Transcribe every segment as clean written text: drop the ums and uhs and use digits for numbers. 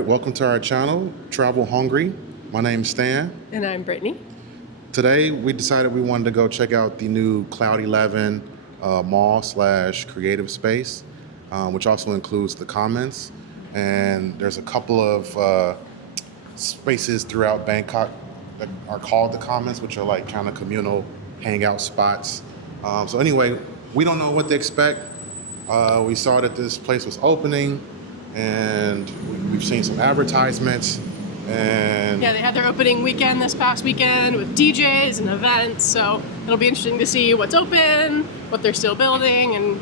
right, welcome to our channel, Travel Hungry. My name's Stan. And I'm Brittany. Today we decided we wanted to go check out the new Cloud 11 mall / creative space, which also includes the Commons. And there's a couple of spaces throughout Bangkok that are called the Commons, which are like kind of communal hangout spots. So anyway, we don't know what to expect. We saw that this place was opening, and we've seen some advertisements. And yeah, they had their opening weekend this past weekend with DJs and events, so it'll be interesting to see what's open, what they're still building, and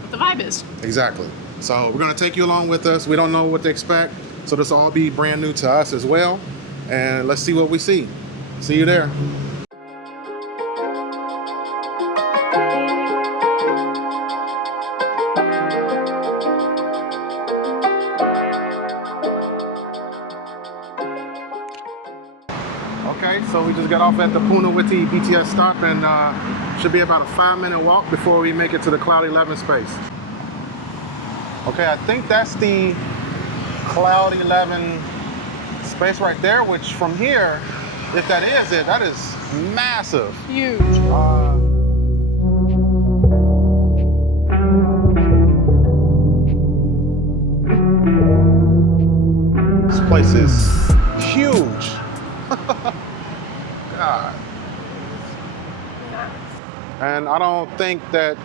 what the vibe is. Exactly. So we're gonna take you along with us. We don't know what to expect, so this will all be brand new to us as well. And let's see what we see. See you there. Okay, so we just got off at the Punawiti BTS stop, and should be about a 5-minute walk before we make it to the Cloud 11 space. Okay, I think that's the Cloud 11 space right there, which from here, if that is it, that is massive. Huge. This place is huge. God. And I don't think that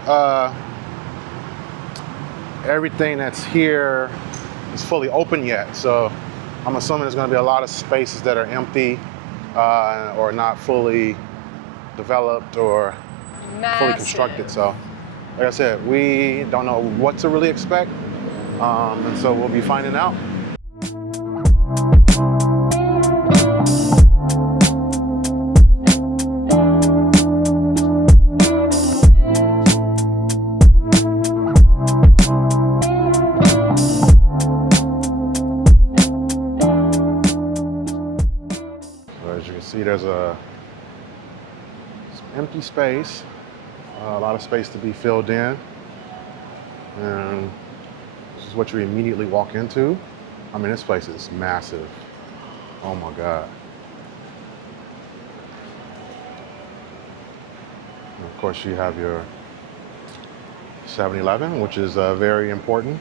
everything that's here is fully open yet. So I'm assuming there's going to be a lot of spaces that are empty or not fully developed or fully constructed. So like I said, we don't know what to really expect. And so we'll be finding out. As you can see, there's some empty space, a lot of space to be filled in, and this is what you immediately walk into. I mean, this place is massive. Oh my God. And of course, you have your 7-Eleven, which is very important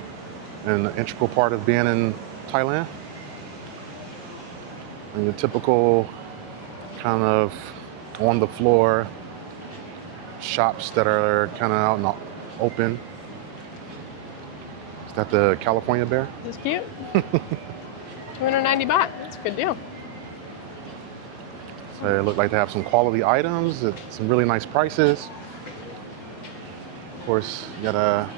and an integral part of being in Thailand. And your typical kind of on the floor shops that are kind of out and open. Is that the California bear? This is cute. 290 baht. That's a good deal. So they look like they have some quality items at some really nice prices. Of course, you got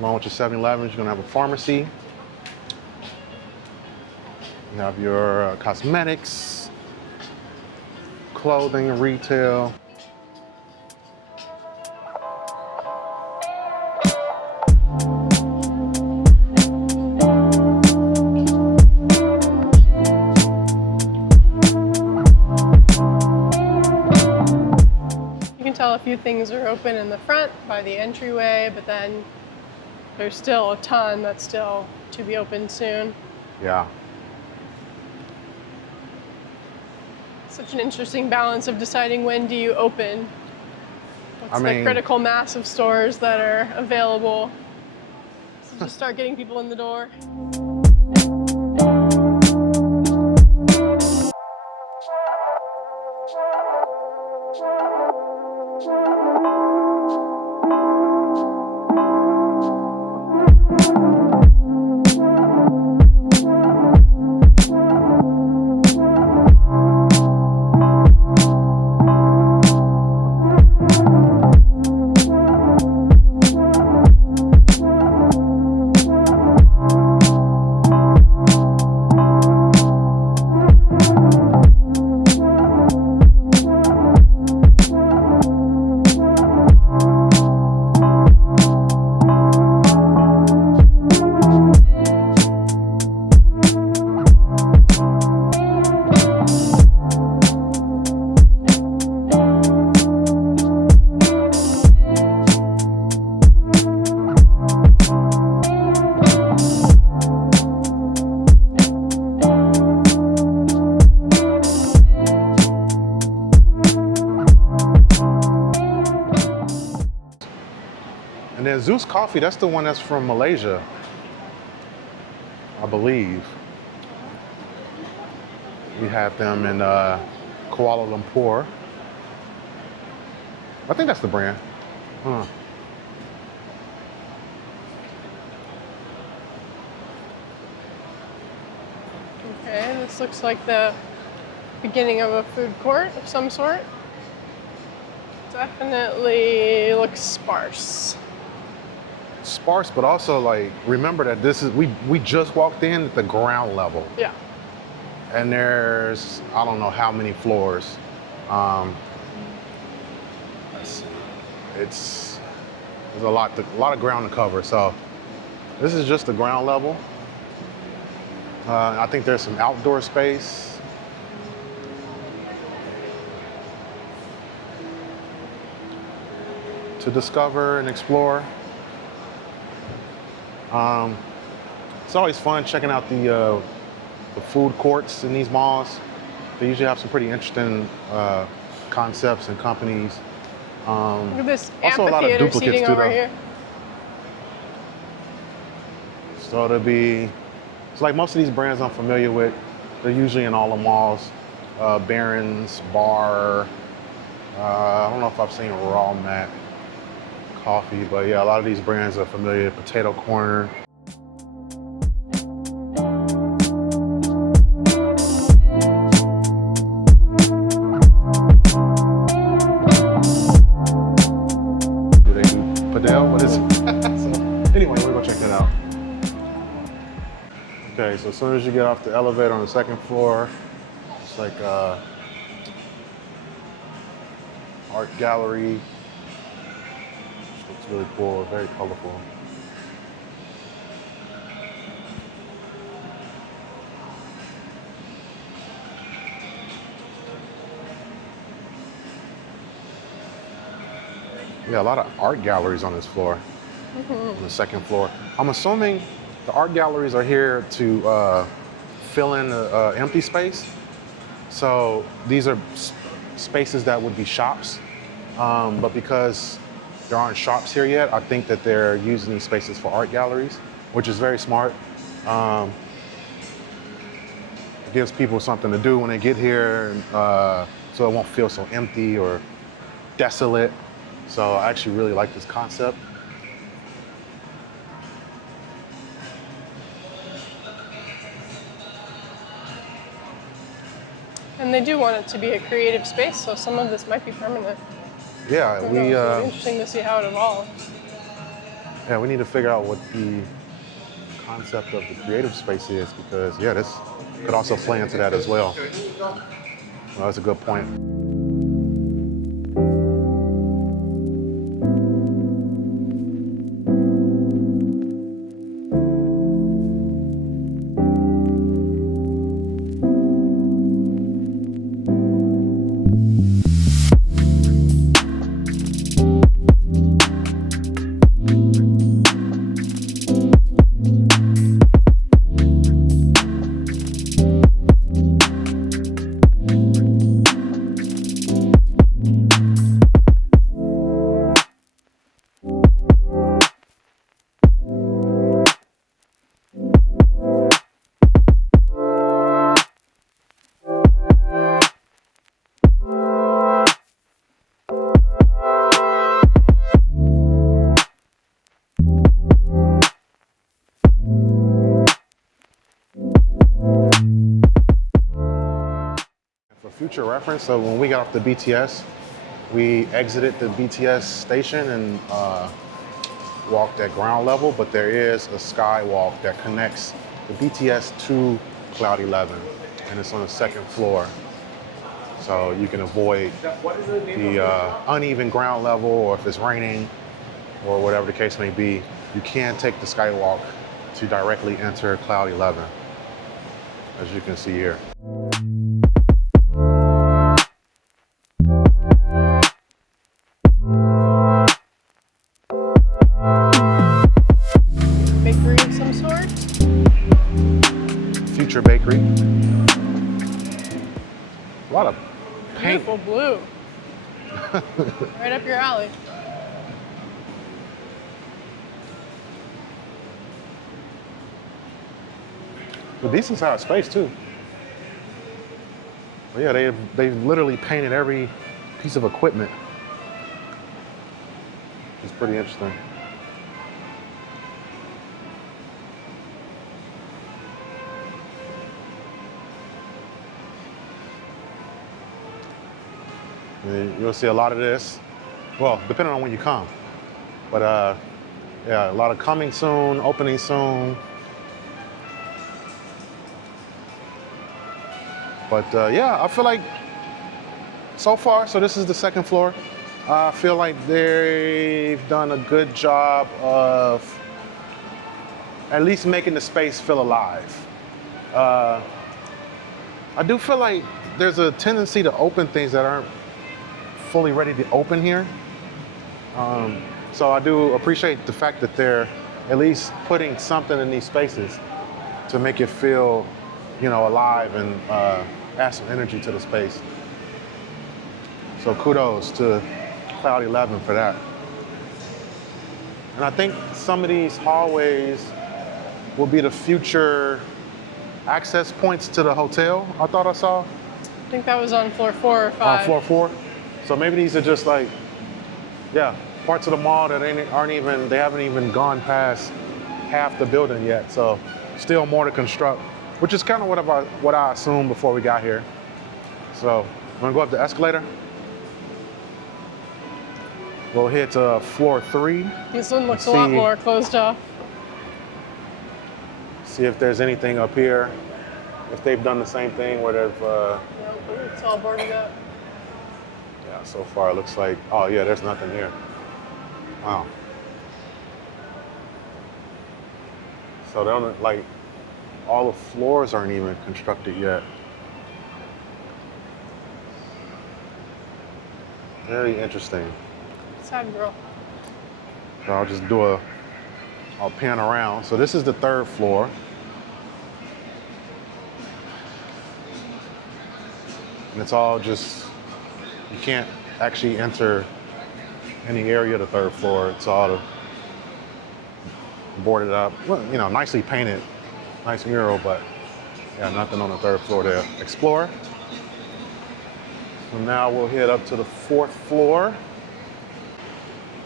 along with your 7-Elevens, you're gonna have a pharmacy. You have your cosmetics, clothing, retail. You can tell a few things are open in the front by the entryway, but then there's still a ton that's still to be opened soon. Yeah. Such an interesting balance of deciding when do you open. What's the critical mass of stores that are available? So just start getting people in the door. Juice Coffee, that's the one that's from Malaysia, I believe. We have them in Kuala Lumpur. I think that's the brand. Huh. Okay, this looks like the beginning of a food court of some sort. Definitely looks sparse. Sparse, but also like, remember that this is, we just walked in at the ground level. Yeah. And there's, I don't know how many floors. There's a lot of ground to cover. So this is just the ground level. I think there's some outdoor space. To discover and explore. It's always fun checking out the food courts in these malls. They usually have some pretty interesting concepts and companies. Look at this Also a lot of amphitheater duplicates seating too, over though. here. So it's like most of these brands I'm familiar with. They're usually in all the malls. Barron's, Bar. I don't know if I've seen Raw Mat Coffee, but yeah, a lot of these brands are familiar. Potato Corner. Do they do Padel? What is it? So, anyway, we're gonna check that out. Okay, so as soon as you get off the elevator on the second floor, it's like art gallery. Which looks really cool, very colorful. Yeah, a lot of art galleries on this floor, on the second floor. I'm assuming the art galleries are here to fill in the empty space. So these are spaces that would be shops, but because there aren't shops here yet, I think that they're using these spaces for art galleries, which is very smart. It gives people something to do when they get here, so it won't feel so empty or desolate. So I actually really like this concept. And they do want it to be a creative space, so some of this might be permanent. Yeah, It'll be interesting to see how it evolves. Yeah, we need to figure out what the concept of the creative space is, because yeah, this could also play into that as well. Well, that's a good point. For future reference, so when we got off the BTS, we exited the BTS station and walked at ground level, but there is a skywalk that connects the BTS to Cloud 11, and it's on the second floor. So you can avoid the uneven ground level, or if it's raining, or whatever the case may be, you can take the skywalk to directly enter Cloud 11, as you can see here. Bakery of some sort. Future Bakery. A lot of paint. Beautiful blue. Right up your alley. a decent sized space too. But yeah, they've literally painted every piece of equipment. It's pretty interesting. And you'll see a lot of this. Well, depending on when you come. But yeah, a lot of coming soon, opening soon. But yeah, I feel like so far, so this is the second floor. I feel like they've done a good job of at least making the space feel alive. I do feel like there's a tendency to open things that aren't fully ready to open here. So I do appreciate the fact that they're at least putting something in these spaces to make it feel, you know, alive and add some energy to the space. So kudos to Cloud 11 for that. And I think some of these hallways will be the future access points to the hotel, I thought I saw. I think that was on floor 4 or 5. On floor 4. So maybe these are just like, yeah, parts of the mall that they haven't even gone past half the building yet. So still more to construct, which is kind of what I assumed before we got here. So I'm gonna go up the escalator. We'll hit floor 3. This one looks a lot more closed off. See if there's anything up here. If they've done the same thing where they've... No, it's all boarded up. Yeah, so far it looks like, oh yeah, there's nothing here. Wow. So they don't, like, all the floors aren't even constructed yet. Very interesting. Sad girl. So I'll pan around. So this is the 3rd floor. And it's all just, you can't actually enter any area of the 3rd floor. It's all boarded up. Well, you know, nicely painted, nice mural, but yeah, nothing on the 3rd floor to explore. So now we'll head up to the 4th floor.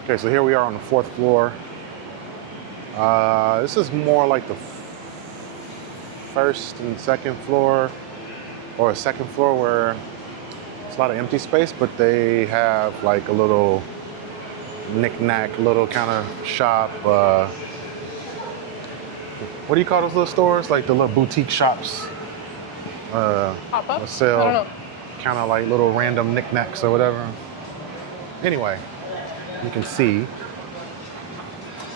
Okay, so here we are on the 4th floor. This is more like the 1st and 2nd floor, or a 2nd floor where it's a lot of empty space, but they have like a little knick-knack, little kind of shop. What do you call those little stores? Like the little boutique shops. Pop-up? Sell I don't know. kind of like little random knickknacks or whatever. Anyway, you can see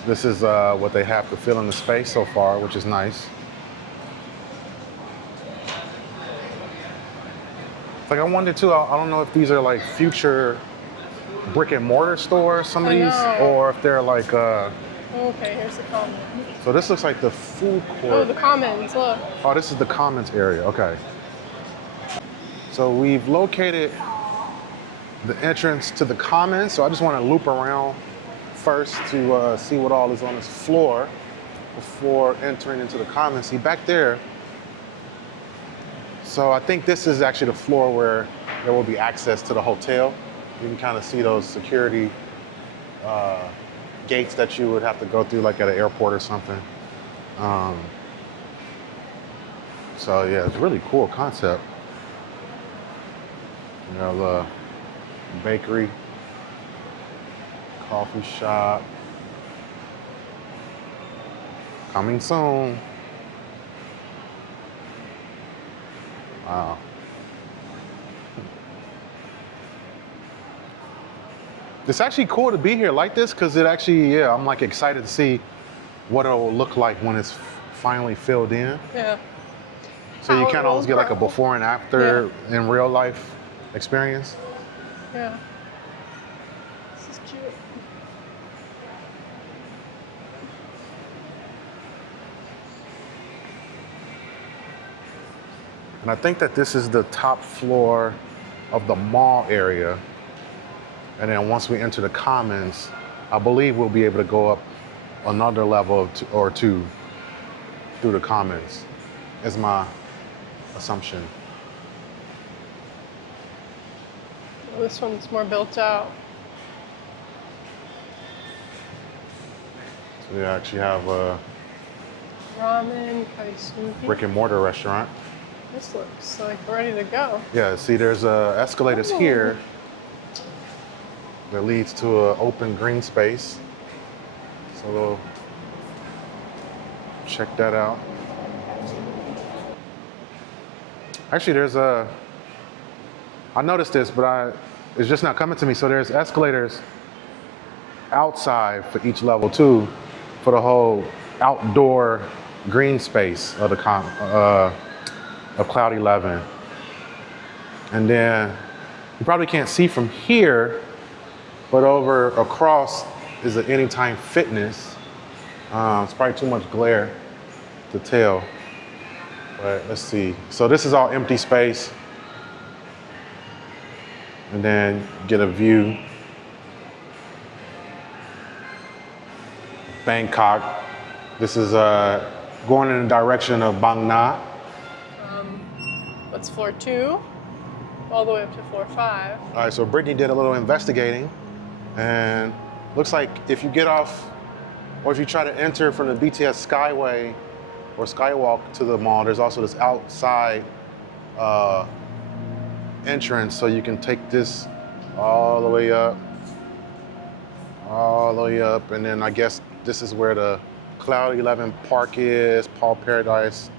this is what they have to fill in the space so far, which is nice. Like I wonder too, I don't know if these are like future brick and mortar stores, some of these, or if they're like, okay, here's the commons. So this looks like the food court. Oh, the commons, look. Oh, this is the commons area, okay. So we've located the entrance to the commons, so I just want to loop around first to see what all is on this floor before entering into the commons. See, back there, so I think this is actually the floor where there will be access to the hotel. You can kind of see those security gates that you would have to go through like at an airport or something. So yeah, it's a really cool concept. You know, the bakery, coffee shop, coming soon. Wow. It's actually cool to be here like this because it actually, yeah, I'm like excited to see what it'll look like when it's finally filled in. Yeah. So you kind of always get like a before and after in real life experience. Yeah. This is cute. And I think that this is the top floor of the mall area. And then once we enter the commons, I believe we'll be able to go up another level or two through the commons. is my assumption. Well, this one's more built out. So we actually have a Ramen, kaisuki. brick and mortar restaurant. This looks like we're ready to go. Yeah, see there's escalators here that leads to an open green space. So we'll check that out. Actually, there's I noticed this, but it's just not coming to me. So there's escalators outside for each level too, for the whole outdoor green space of the of Cloud 11. And then you probably can't see from here, but over across is an Anytime Fitness. It's probably too much glare to tell, but let's see. So this is all empty space. And then get a view. Bangkok. This is going in the direction of Bang Na. What's floor 2? All the way up to floor 5. All right, so Brittany did a little investigating, and looks like if you get off, or if you try to enter from the BTS Skyway or Skywalk to the mall, there's also this outside entrance, so you can take this all the way up, and then I guess this is where the Cloud 11 Park is, Paul Paradise,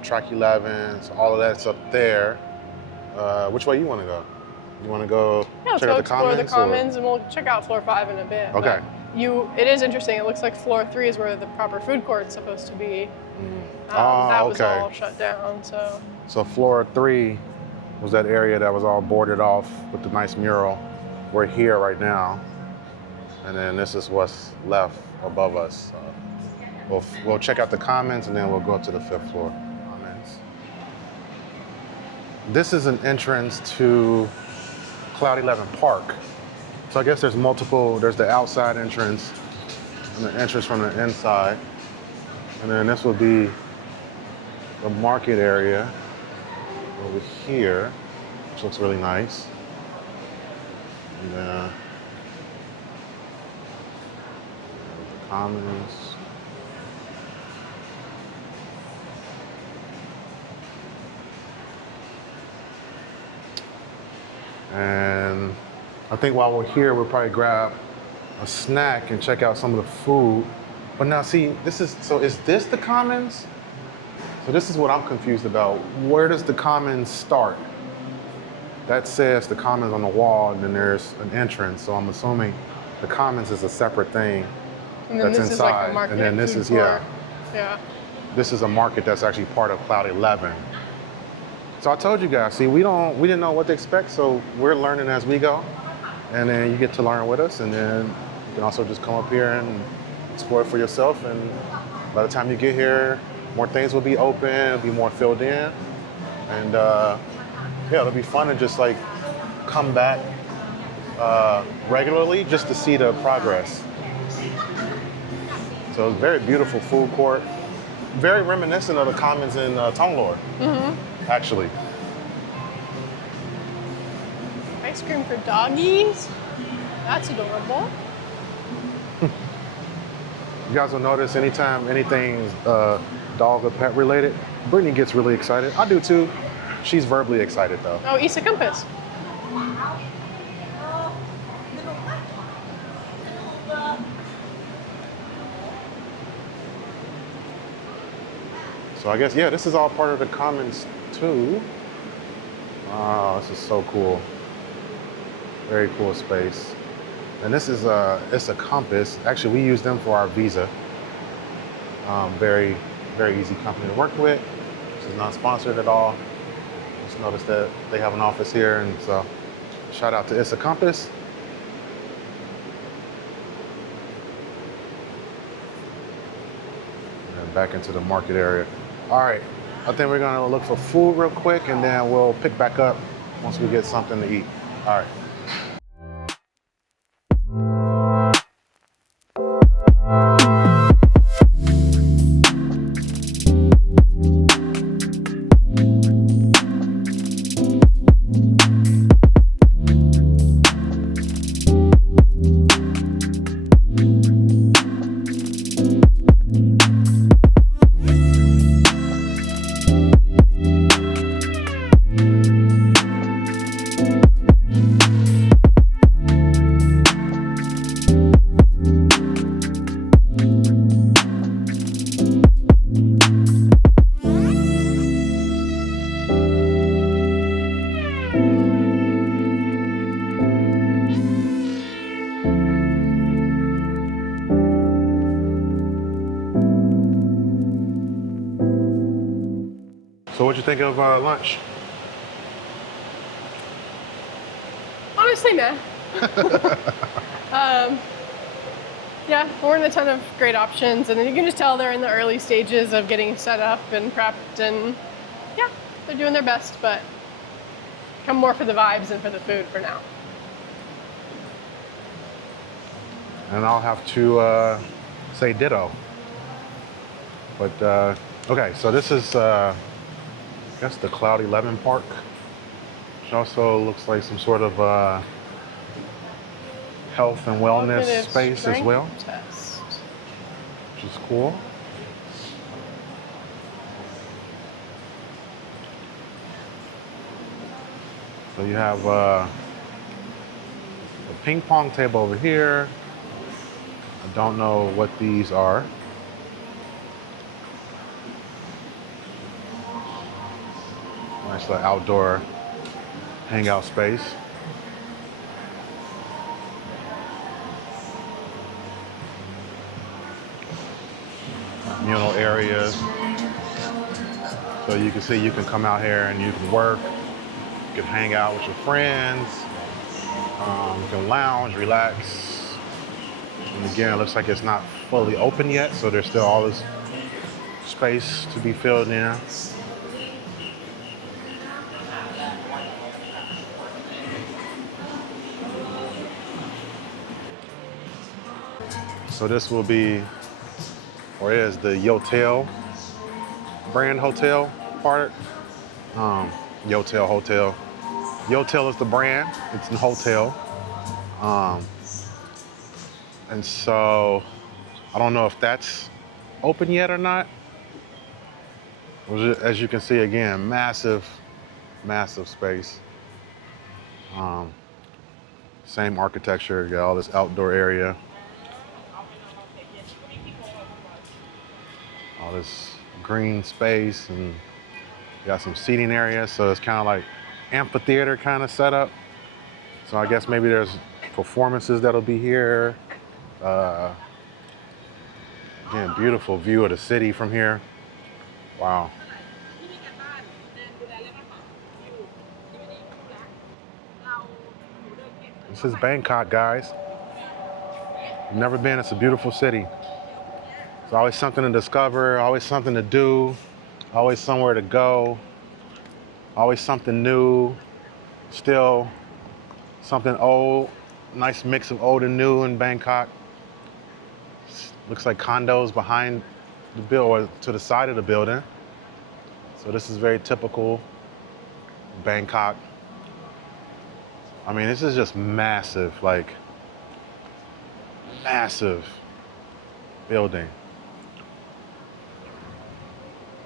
Track 11, so all of that's up there. Which way you want to go? You want to go Yeah, check let's out go explore the or- commons, and we'll check out floor 5 in a bit. Okay. It is interesting. It looks like floor 3 is where the proper food court's supposed to be. That was okay. all shut down. So floor 3 was that area that was all boarded off with the nice mural. We're here right now, and then this is what's left above us. We'll check out the commons, and then we'll go up to the 5th floor. Commons. This is an entrance to Cloud 11 Park. So I guess there's multiple. There's the outside entrance and the entrance from the inside, and then this will be the market area over here, which looks really nice. And the commons. And I think while we're here, we'll probably grab a snack and check out some of the food. But now see, is this the commons? So this is what I'm confused about. Where does the commons start? That says the commons on the wall, and then there's an entrance. So I'm assuming the commons is a separate thing and then that's this inside. Is like a market and then this food is, court. Yeah. This is a market that's actually part of Cloud 11. So I told you guys, see, we didn't know what to expect, so we're learning as we go. And then you get to learn with us, and then you can also just come up here and explore for yourself. And by the time you get here, more things will be open, it'll be more filled in. And yeah, it'll be fun to just like come back regularly just to see the progress. So it's a very beautiful food court, very reminiscent of the commons in Tonglor, actually. Ice cream for doggies? That's adorable. You guys will notice anytime anything's dog or pet related, Brittany gets really excited. I do too. She's verbally excited though. Oh, Isa Compass. So I guess, yeah, this is all part of the commons too. Oh, this is so cool. Very cool space. And this is it's a compass. Actually, we use them for our visa. Very, very easy company to work with. This is not sponsored at all. Just noticed that they have an office here, and so shout out to It's a Compass. And back into the market area. All right, I think we're gonna look for food real quick, and then we'll pick back up once we get something to eat. All right. So what'd you think of lunch? Honestly, meh. Yeah, there weren't a ton of great options, and you can just tell they're in the early stages of getting set up and prepped, and yeah, they're doing their best, but come more for the vibes than for the food for now. And I'll have to say ditto. But okay, so this is I guess the Cloud 11 Park, which also looks like some sort of health and wellness Cognitive space as well, strength test. which is cool. So you have a ping pong table over here. I don't know what these are. Nice little outdoor hangout space. Communal areas. So you can see you can come out here and you can work, you can hang out with your friends, you can lounge, relax. And again, it looks like it's not fully open yet, so there's still all this space to be filled in. So this will be, or is the Yotel brand hotel part. Yotel Hotel. Yotel is the brand, it's a hotel. And so I don't know if that's open yet or not. As you can see, again, massive, massive space. Same architecture, you got all this outdoor area. All this green space, and you got some seating areas, so it's kind of like amphitheater kind of setup. So I guess maybe there's performances that'll be here. Again, beautiful view of the city from here. Wow. This is Bangkok, guys. Never been, it's a beautiful city. There's always something to discover, always something to do, always somewhere to go, always something new, still something old. Nice mix of old and new in Bangkok. Looks like condos behind the building, or to the side of the building. So this is very typical Bangkok. I mean, this is just massive, like massive building.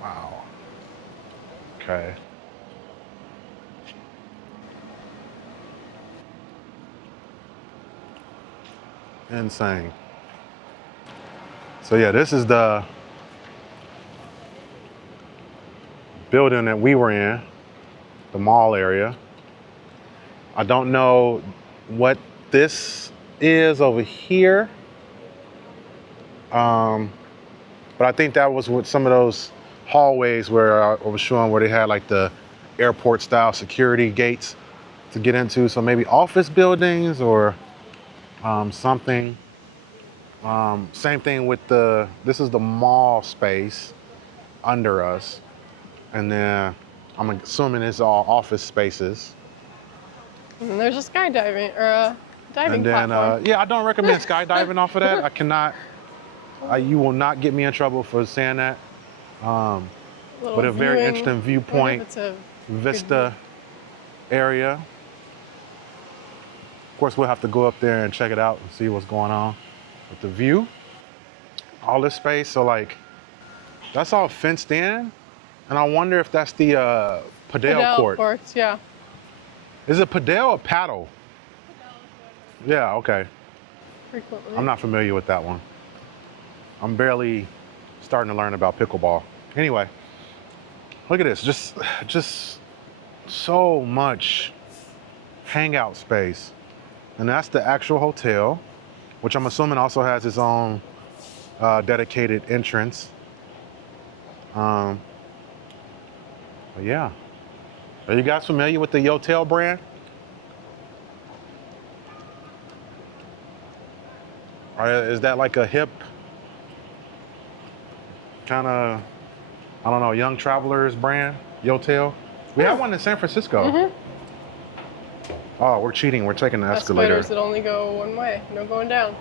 Wow. Okay. Insane. So yeah, this is the building that we were in, the mall area. I don't know what this is over here. But I think that was with some of those hallways where I was showing where they had like the airport style security gates to get into. So maybe office buildings or something. Same thing with this is the mall space under us. And then I'm assuming it's all office spaces. And there's a skydiving, or a diving And then, platform. yeah, I don't recommend skydiving off of that. I cannot, you will not get me in trouble for saying that. But a very interesting viewpoint, vista area. Of course, we'll have to go up there and check it out and see what's going on with the view. All this space, so like, that's all fenced in. And I wonder if that's the padel court. Courts, yeah. Is it padel or paddle? Yeah, okay. Frequently. I'm not familiar with that one. I'm barely starting to learn about pickleball. Anyway, look at this, just so much hangout space. And that's the actual hotel, which I'm assuming also has its own dedicated entrance. But yeah. Are you guys familiar with the Yotel brand? Or is that like a hip kind of, I don't know, young travelers brand, Yotel? We have one in San Francisco. Oh, we're cheating. We're taking the escalator. Escalators that only go one way, no going down.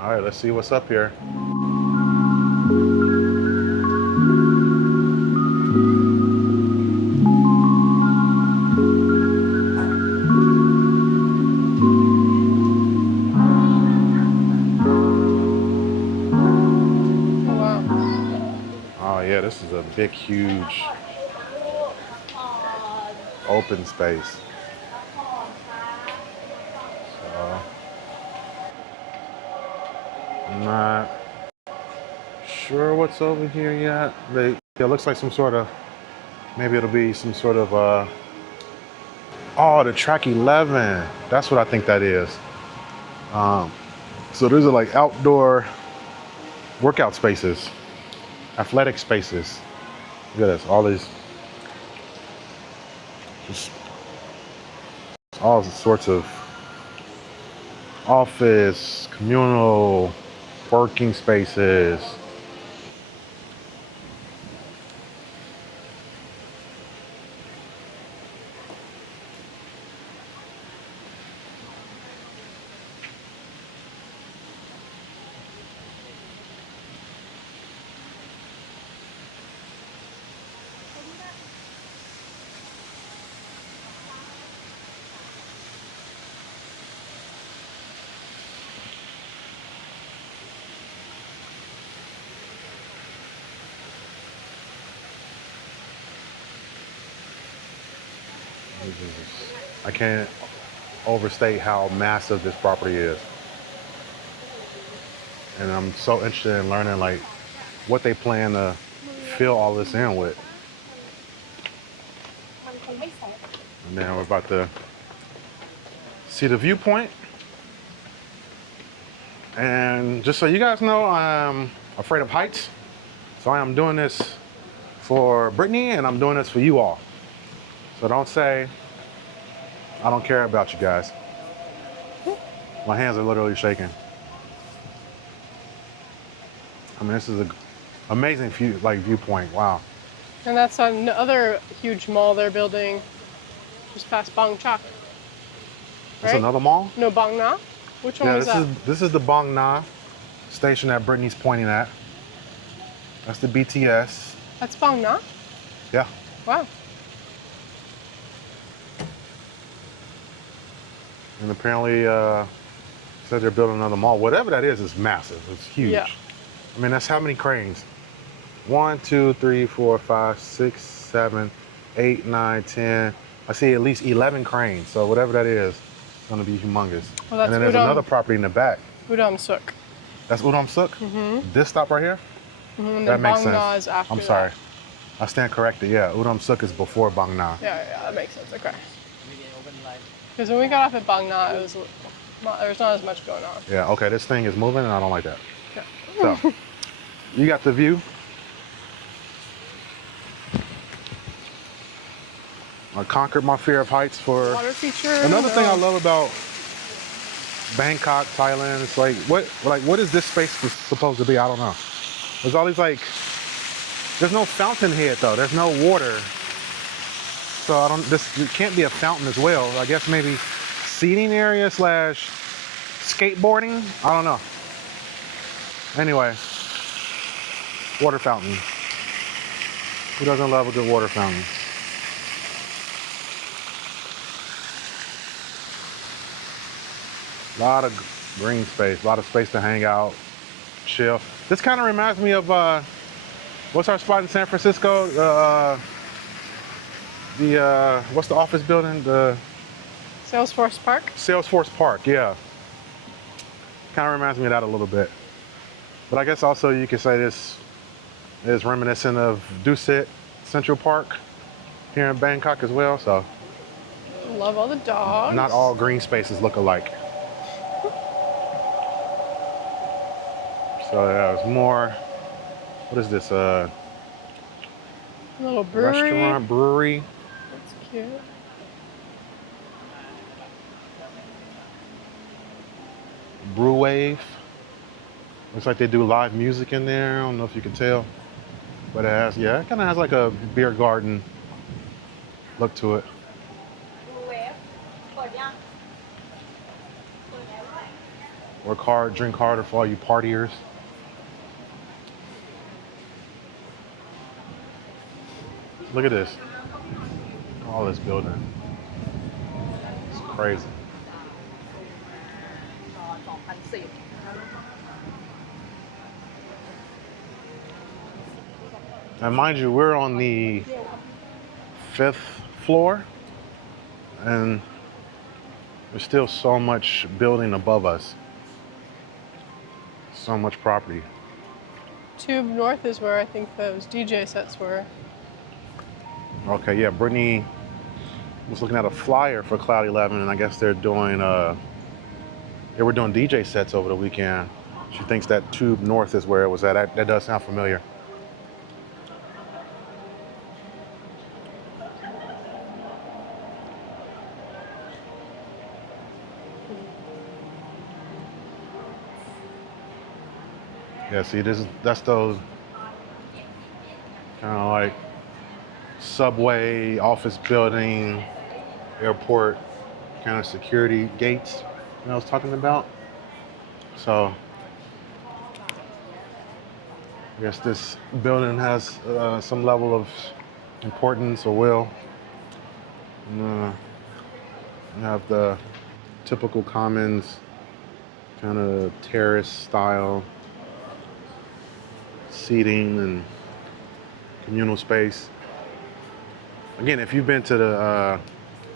All right, let's see what's up here. Oh, wow. Oh yeah, this is a big, huge open space. So, I'm not sure what's over here yet. It looks like some sort of, maybe it'll be some sort of, oh, the track 11. That's what I think that is. So these are like outdoor workout spaces, athletic spaces. Look at this, all these, just all sorts of office, communal, working spaces. I can't overstate how massive this property is. And I'm so interested in learning like what they plan to fill all this in with. And then we're about to see the viewpoint. And just so you guys know, I'm afraid of heights. So I am doing this for Brittany and I'm doing this for you all. So don't say I don't care about you guys. My hands are literally shaking. I mean, this is an amazing viewpoint. Wow. And that's another huge mall they're building just past Bangkok. That's Right? another mall? No, Bang Na? Which one was that? This is the Bang Na station that Brittany's pointing at. That's the BTS. That's Bang Na? Yeah. Wow. And apparently, said they're building another mall. Whatever that is massive. It's huge. Yeah. I mean, that's how many cranes? 1, 2, 3, 4, 5, 6, 7, 8, 9, 10. I see at least 11 cranes. So whatever that is, it's gonna be humongous. Well, that's and then there's another property in the back. Udam Suk. That's Udam Suk? This stop right here? And That then makes Bang Na sense. is after I'm sorry. that. I stand corrected. Yeah, Udam Suk is before Bang Na. Yeah, that makes sense. Okay. Because when we got off at Bang Na, there was not as much going on. Yeah, okay, this thing is moving and I don't like that. Yeah. So, you got the view. I conquered my fear of heights for... Water feature. Another thing I love about Bangkok, Thailand, it's like what is this space supposed to be? I don't know. There's all these there's no fountain here though. There's no water. So it can't be a fountain as well. I guess maybe seating area / skateboarding. I don't know. Anyway, water fountain. Who doesn't love a good water fountain? A lot of green space, a lot of space to hang out, chill. This kind of reminds me of, what's our spot in San Francisco? What's the office building? The Salesforce Park? Salesforce Park, yeah. Kind of reminds me of that a little bit. But I guess also you could say this is reminiscent of Dusit Central Park here in Bangkok as well, so. Love all the dogs. Not all green spaces look alike. So there's more, what is this? A little brewery. Restaurant, brewery. That's cute. Brew Wave. Looks like they do live music in there. I don't know if you can tell. But it has, yeah, it kind of has like a beer garden look to it. Work hard, drink harder for all you partiers. Look at this. All this building. It's crazy. And mind you, we're on the 5th floor, and there's still so much building above us. So much property. Tube North is where I think those DJ sets were. Okay, yeah, Brittany was looking at a flyer for Cloud 11, and I guess they're doing, they were doing DJ sets over the weekend. She thinks that Tube North is where it was at. That does sound familiar. Yeah, see, that's those kind of like subway, office building, airport kind of security gates that I was talking about. So I guess this building has some level of importance or will. And, you have the typical commons, kind of terrace style seating and communal space. Again, if you've been to the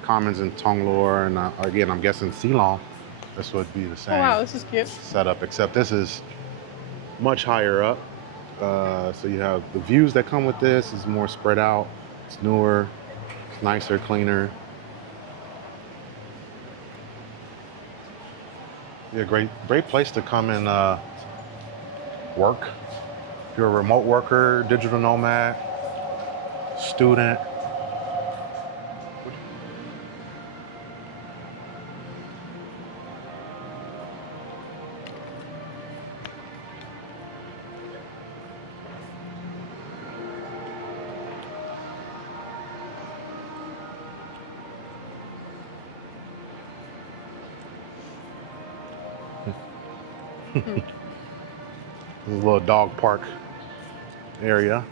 commons in Tonglor, and again, I'm guessing Ceylon, this would be the same. Oh wow, this is cute. Setup, except this is much higher up. So you have the views that come with this is more spread out. It's newer, it's nicer, cleaner. Yeah, great place to come and work. If you're a remote worker, digital nomad, student. There's a little dog park area.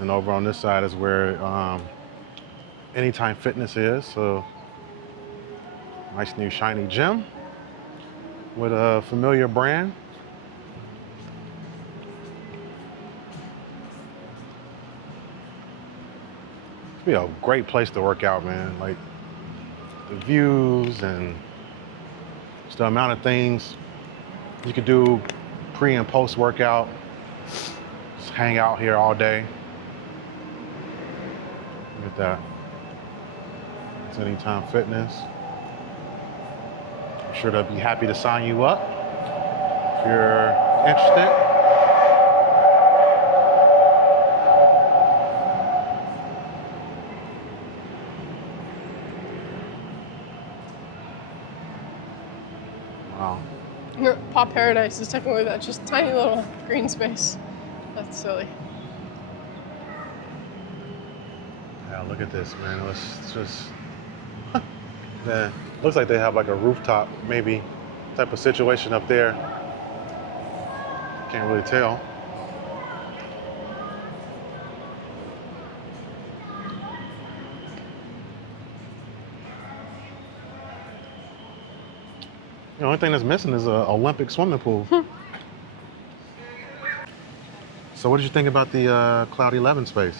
And over on this side is where Anytime Fitness is. So nice new shiny gym with a familiar brand. It'd be a great place to work out, man. Like the views and just the amount of things you could do pre and post workout. Just hang out here all day. Look at that. It's Anytime Fitness. I'm sure they'll be happy to sign you up if you're interested. Wow. Pop Paradise is technically that just tiny little green space. That's silly. Yeah, look at this, man. It's just, yeah, looks like they have like a rooftop, maybe type of situation up there. Can't really tell. The only thing that's missing is an Olympic swimming pool. So what did you think about the Cloud 11 space?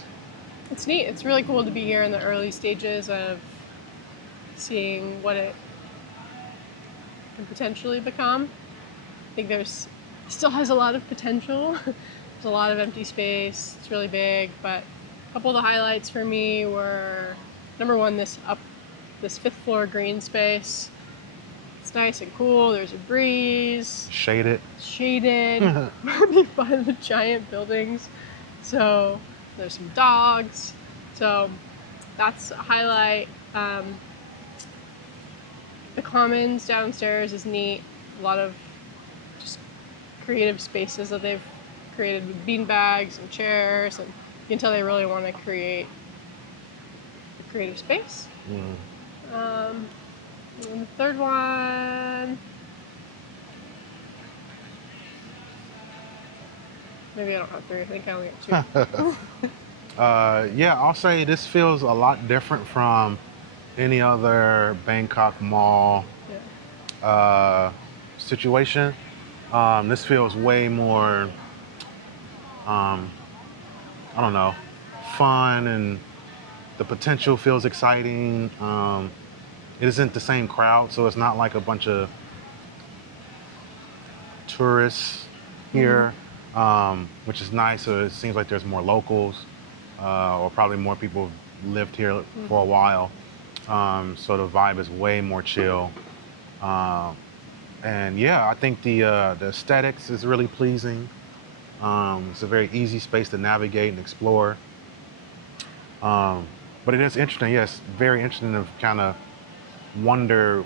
It's neat. It's really cool to be here in the early stages of seeing what it can potentially become. think still has a lot of potential. There's a lot of empty space. It's really big, but a couple of the highlights for me were, number one, this 5th floor green space. It's nice and cool. There's a breeze. Shaded. By the giant buildings. So there's some dogs. So that's a highlight. The commons downstairs is neat. A lot of just creative spaces that they've created with bean bags and chairs, and you can tell they really want to create a creative space. And the third one, maybe I don't have three. I think I only have two. Yeah, I'll say this feels a lot different from any other Bangkok mall situation. This feels way more, I don't know, fun, and the potential feels exciting. It isn't the same crowd, so it's not like a bunch of tourists here, which is nice. So it seems like there's more locals, or probably more people who've lived here for a while. So the vibe is way more chill. And yeah, I think the aesthetics is really pleasing. It's a very easy space to navigate and explore. But it is interesting. Yes, very interesting to kind of wonder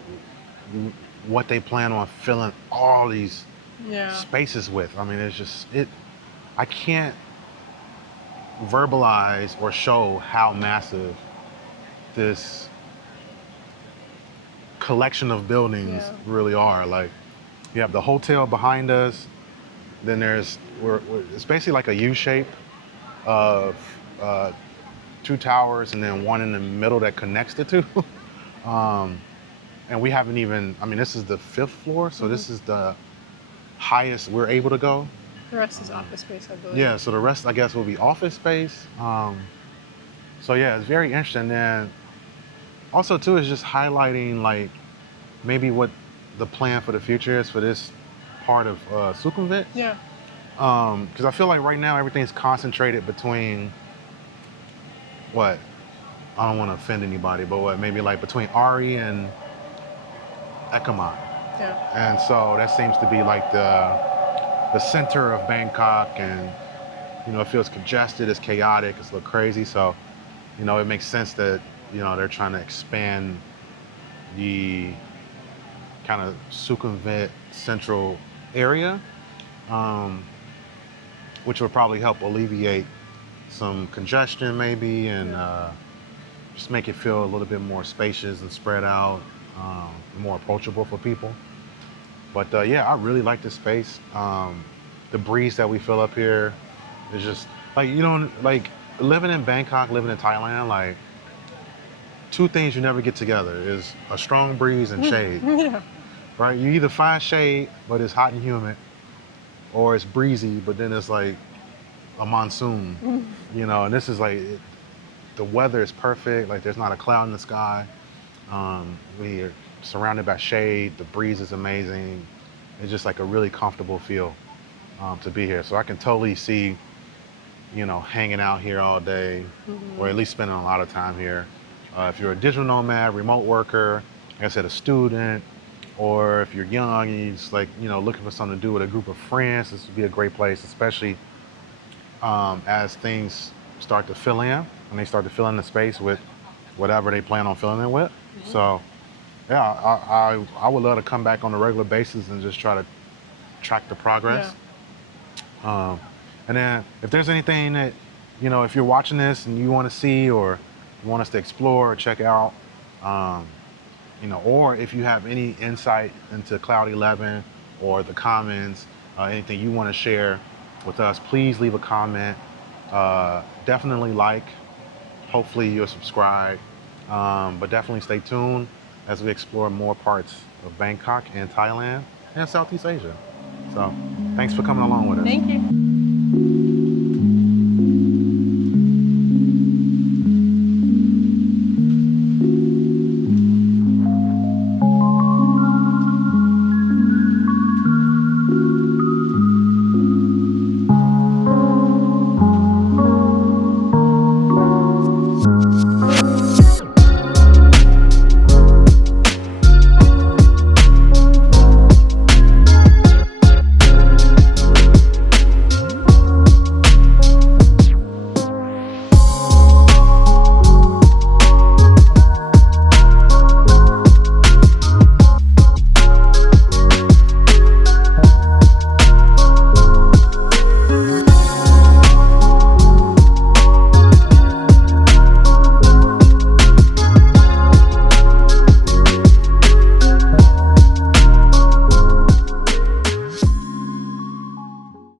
what they plan on filling all these spaces with. I mean, it's just I can't verbalize or show how massive this collection of buildings really are. Like, you have the hotel behind us, then it's basically like a U shape of two towers and then one in the middle that connects the two. And we haven't even, I mean, this is the 5th floor, so this is the highest we're able to go. The rest is office space, I believe. Yeah, so the rest, I guess, will be office space. So yeah, it's very interesting. And also too, it's just highlighting like maybe what the plan for the future is for this part of Sukhumvit. Yeah. Because I feel like right now everything's concentrated between what? I don't want to offend anybody, but what, maybe like between Ari and Ekman. Yeah. And so that seems to be like the center of Bangkok, and it feels congested, it's chaotic, it's a little crazy. So, it makes sense that, they're trying to expand the kind of Sukhumvit central area, which would probably help alleviate some congestion maybe, and just make it feel a little bit more spacious and spread out, more approachable for people. But yeah, I really like this space. The breeze that we feel up here is just like, like living in Bangkok, living in Thailand, like two things you never get together is a strong breeze and shade. Yeah. Right? You either find shade, but it's hot and humid, or it's breezy, but then it's like a monsoon, and this is like, the weather is perfect. Like, there's not a cloud in the sky. We are surrounded by shade. The breeze is amazing. It's just like a really comfortable feel to be here. So I can totally see, hanging out here all day, or at least spending a lot of time here. If you're a digital nomad, remote worker, like I said, a student, or if you're young and you just like, looking for something to do with a group of friends, this would be a great place, especially as things start to fill in, and they start to fill in the space with whatever they plan on filling it with. So yeah, I would love to come back on a regular basis and just try to track the progress. And then if there's anything that, if you're watching this and you want to see, or you want us to explore or check out, or if you have any insight into Cloud 11 or the Commons, anything you want to share with us, please leave a comment. Definitely like. Hopefully you'll subscribe. But definitely stay tuned as we explore more parts of Bangkok and Thailand and Southeast Asia. So thanks for coming along with us. Thank you.